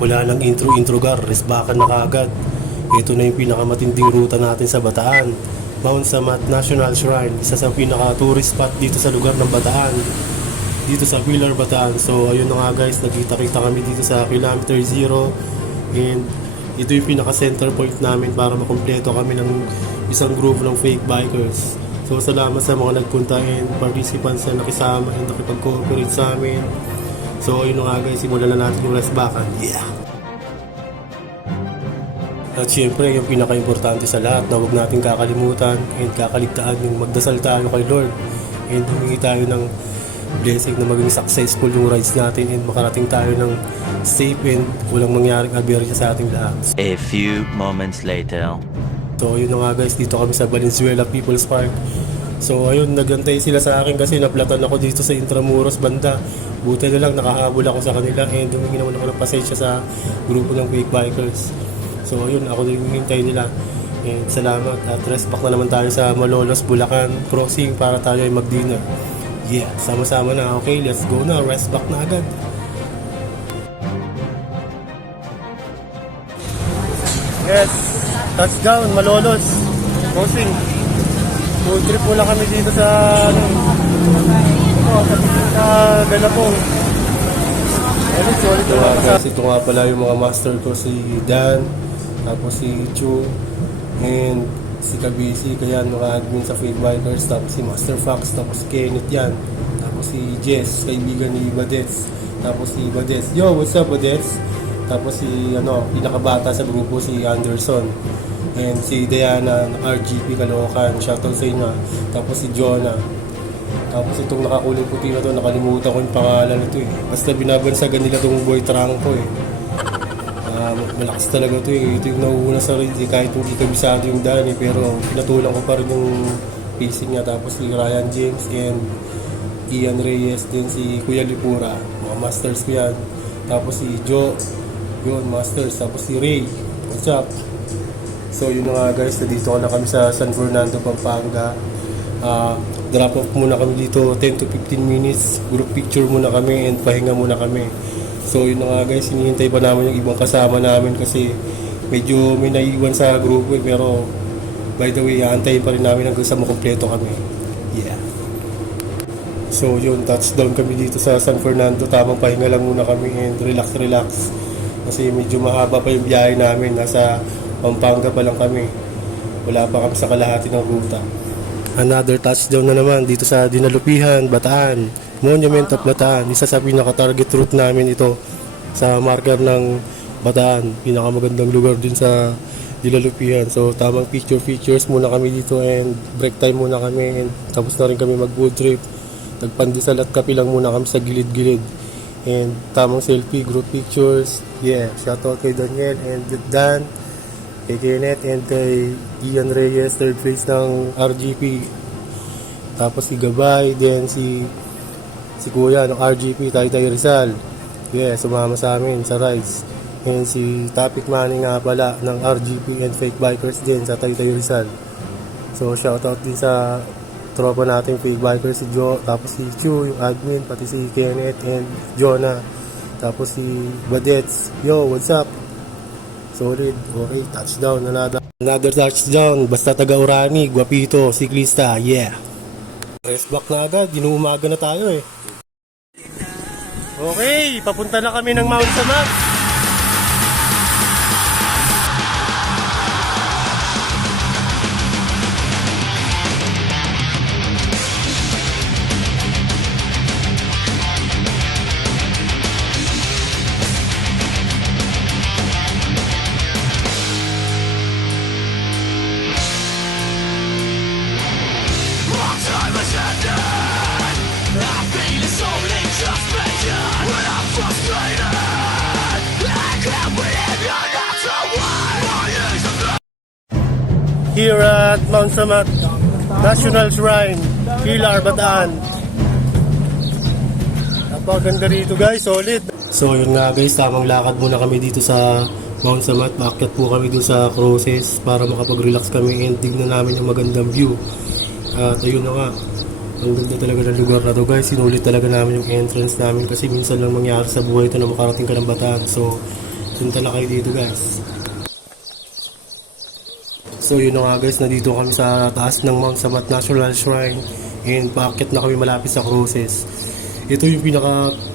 Wala nang intro gar, resbakan na kagad. Ito na yung pinakamatinding ruta natin sa Bataan. Mount Samat National Shrine, isa sa pinaka-tourist spot dito sa lugar ng Bataan. Dito sa Pilar, Bataan. So ayun na nga guys, nagkita-kita kami dito sa kilometer 0. And ito yung pinaka-center point namin para makumpleto kami ng isang group ng fake bikers. So salamat sa mga nagpunta and participants na nakisama and nakipag-cooperate sa amin. So ayun na nga guys, simulan na natin yung resbakan. Yeah! At syempre, yung pinaka-importante sa lahat na huwag natin kakalimutan and kakaligtaan yung magdasal tayo kay Lord and humingi tayo ng blessing na maging successful yung rides natin and makarating tayo ng safe and walang mangyaring aberya sa ating lahat. A few moments later. So yun na nga guys, dito kami sa Valenzuela People's Park. So ayun, nagantay sila sa akin kasi naplatan ako dito sa Intramuros banda. Buti na lang nakahabol ako sa kanila and humingi naman ako ng pasensya sa grupo ng fake bikers. So ayun, ako din hinihintay nila. And salamat at rest back na naman tayo sa Malolos, Bulacan crossing para tayo ay mag-dinner. Yeah, sama-sama na. Okay, let's go na. Rest back na agad. Yes, touchdown, Malolos crossing. Food trip muna kami dito sa sa Galapong. Ayun, sorry to guys. Ito nga pala yung mga master ko, si Dan, tapos si Chu, and si Kabisi, kaya mga admin sa Fake Bikers, tapos si Master Fox, tapos si Kenneth yan, tapos si Jess, kaibigan ni Badets, tapos si Badets, yo, what's up Badets? Tapos si, pinakabata sa grupo, si Anderson, and si Diana, RGP Caloocan, shoutout sa inyo, tapos si Jonah, tapos itong nakakulay puti na to, nakalimutan ko yung pangalan nito eh, basta binabansagan nila itong Boy Trangco eh. Malakas talaga ito eh. Ito yung nauuna sa raid eh. Kahit hindi kabisado yung daan eh. Pero pinatulang ko pa rin yung pacing niya. Tapos si Ryan James and Ian Reyes. Din si Kuya Lipura. Mga masters ko yan. Tapos si Joe. Yun, masters. Tapos si Ray. What's up? So yun na nga guys. Nandito na kami sa San Fernando, Pampanga. Drop off muna kami dito 10 to 15 minutes. Group picture muna kami and pahinga muna kami. So yun na nga guys, hinihintay pa namin yung ibang kasama namin kasi medyo may naiiwan sa grupo eh, pero by the way, aantayin pa rin namin hanggang sa makumpleto kami. Yeah. So yun, touchdown kami dito sa San Fernando, tamang pahinga lang muna kami and relax kasi medyo mahaba pa yung biyahe namin, nasa Pampanga pa lang kami, wala pa kami sa kalahati ng ruta. Another touchdown na naman dito sa Dinalupihan, Bataan, Monument of Bataan. Isa sa pinaka-target route namin ito sa marker ng Bataan. Pinakamagandang lugar din sa Dinalupihan. So tamang features muna kami dito and break time muna kami and tapos na rin kami mag-food trip. Nagpandesal at kape lang muna kami sa gilid-gilid. And tamang selfie, group pictures. Yeah, shoutout kay Daniel and Dan, kay Kenneth and kay Ian Reyes, third place ng RGP. Tapos si Gabay, then si Kuya ng RGP, Taytay Rizal. Yeah, sumama sa amin sa rides. And si Topic Manny nga pala ng RGP and Fake Bikers din sa Taytay Rizal. So shoutout din sa tropa natin Fake Bikers, si Joe, tapos si Chu, yung admin, pati si Kenneth and Jonah. Tapos si Badets. Yo, what's up? Solid. Okay, touchdown. Another touchdown. Basta taga-Urani, Guapito, siklista. Yeah. Rest back na agad. Inuumaga na tayo eh. Okay, papunta na kami ng Mount Samat. Here at Mount Samat National Shrine, Pilar, Bataan. Napakaganda rito guys, solid. So yun nga guys, tamang lakad muna kami dito sa Mount Samat. Maakyat po kami dun sa crosses para makapag-relax kami and tignan namin yung magandang view. At ayun na nga, ang ganda talaga ng lugar na to guys. Sinulit talaga namin yung entrance namin kasi minsan lang mangyari sa buhay ito na makarating ka ng Bataan. So punta na kayo dito guys. So yun na nga guys, nandito kami sa taas ng Mount Samat National Shrine and paakyat na kami malapit sa Cruces. Ito yung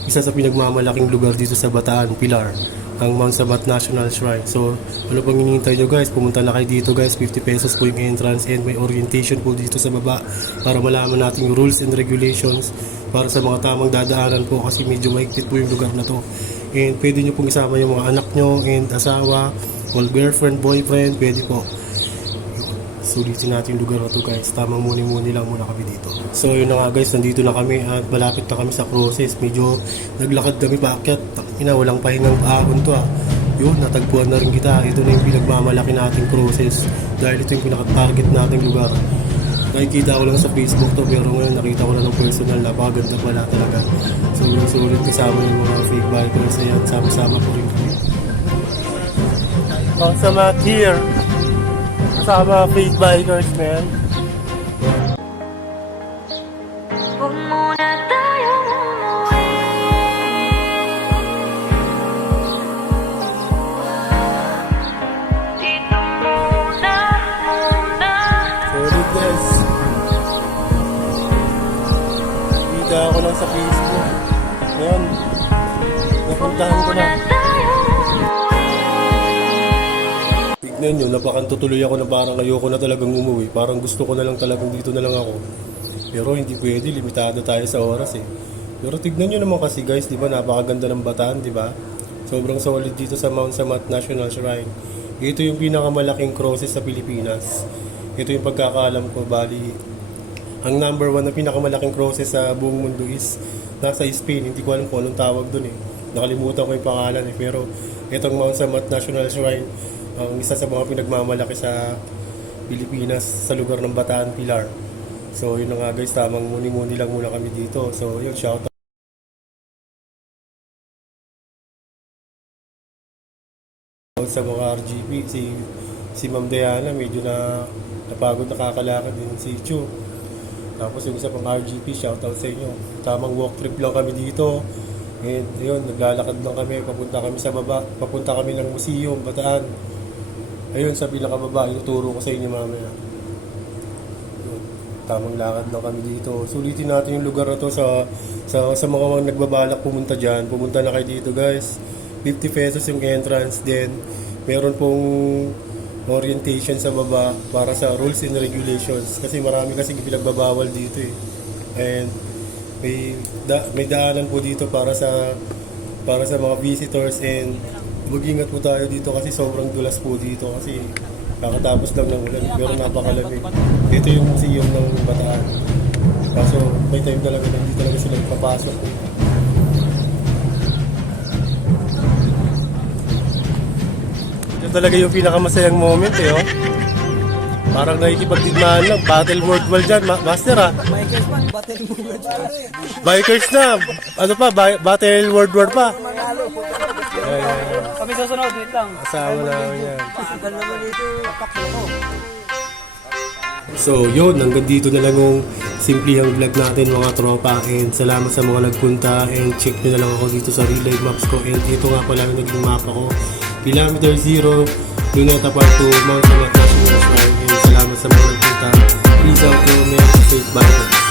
isa sa pinagmamalaking lugar dito sa Bataan, Pilar, ang Mount Samat National Shrine. So ano pang hinihintay nyo guys, pumunta na kayo dito guys, 50 pesos po yung entrance and may orientation po dito sa baba para malaman natin yung rules and regulations para sa mga tamang dadaanan po kasi medyo mahigpit po yung lugar na to. And pwede nyo pong isama yung mga anak nyo and asawa or girlfriend, boyfriend, pwede po. Sulitin natin yung lugar na to guys. Tamang muni-muni lang muna kami dito. So yun na nga guys, nandito na kami at malapit na kami sa Cruces. Medyo naglakad kami paakyat. Walang pahingang paahon to ah. Yun, natagpuan na rin kita. Ito na yung pinagmamalaki nating Cruces. Dahil ito yung pinaka-target nating lugar. Nakikita ko lang sa Facebook to pero ngayon nakita ko na ng personal. Napakaganda pala talaga. So sulit kasama yung mga fake bikers. Ayan, sama-sama po rin kami. Mount Samat here. Kasama fake bikers, man. Huwag muna tayong umuwi. Dito muna. Solid guys. Kita ako lang sa Facebook. Ngayon, napuntahan ko na. Tignan nyo, napakantutuloy ako na parang ayoko na talagang umuwi. Parang gusto ko na lang talagang dito na lang ako. Pero hindi pwede, limitado tayo sa oras eh. Pero tignan nyo naman kasi guys, di ba, napakaganda ng Bataan, di ba? Sobrang solid dito sa Mount Samat National Shrine. Ito yung pinakamalaking Cruces sa Pilipinas. Ito yung pagkakaalam ko, bali, ang number 1 na pinakamalaking Cruces sa buong mundo is nasa Spain. Hindi ko alam kung anong tawag dun eh. Nakalimutan ko yung pangalan eh. Pero itong Mount Samat National Shrine, ang isa sa mga pinagmamalaki sa Pilipinas sa lugar ng Bataan, Pilar. So yun na nga guys, tamang muni-muni lang muna kami dito. So yun, shout out sa mga RGP. Si Ma'am Diana, medyo napagod nakakalakad din si Chu. Tapos yung isa pang RGP, shout out sa inyo. Tamang walk trip lang kami dito. And yun, naglalakad lang kami, papunta kami sa baba, papunta kami ng museum, Bataan. Ayun, sa pinakababa, ituturo ko sa inyo mamaya. Yun, tamang lakad lang kami dito. Sulitin natin yung lugar na to sa mga nagbabalak pumunta dyan. Pumunta na kayo dito guys. 50 pesos yung entrance. Then, meron pong orientation sa baba para sa rules and regulations. Kasi marami kasi pinagbabawal dito eh. And may daanan po dito para sa mga visitors and mag-ingat po tayo dito kasi sobrang dulas po dito kasi kakatapos lang ng ulan pero napakalamig. Ito yung museum ng Bataan. Kaso may time talaga na hindi talaga sila papasok. Ito talaga yung pinakamasayang moment eh oh. Parang nakikipagdigmaan lang. Battle World War dyan, Master ah. Bikers pa, Battle World War. Bikers na. Ano pa, Battle World War pa. Kami susunod, wait lang. Kasama namin yan. Tagal naman dito, paklo ko. So yun, hanggang dito na lang yung simplihang vlog natin mga tropa. And salamat sa mga nagpunta. And check nyo na lang ako dito sa real life maps ko. And ito nga pala yung naging map ako. Kilometer 0, Luneta Part 2, Mount Samat National Shrine. And salamat sa mga nagpunta. Peace out, mga fake bikers.